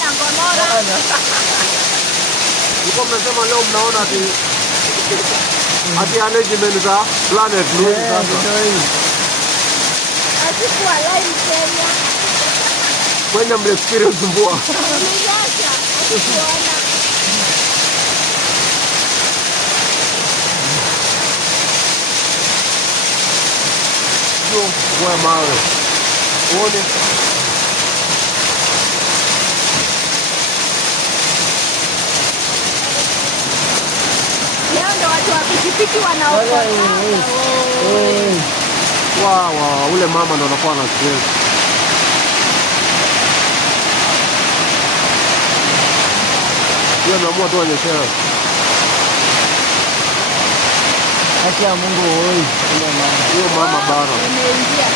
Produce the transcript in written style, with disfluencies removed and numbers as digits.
na Gomora. Niko mnasema leo mnaona ati management za planet ndio sasa. Asikuwa live Kenya. Kwenye mle experience mvua. Yanyesha. Asikuona. Kwa mawe. Uone. Leo ndo watu wa pikipiki wanaokoa. Wow, ule mama ndo anakuwa na stress. Yeye anaamua tu anyeshewe. Haki ya Mungu, oi, Huyo mama bara. Unaingia.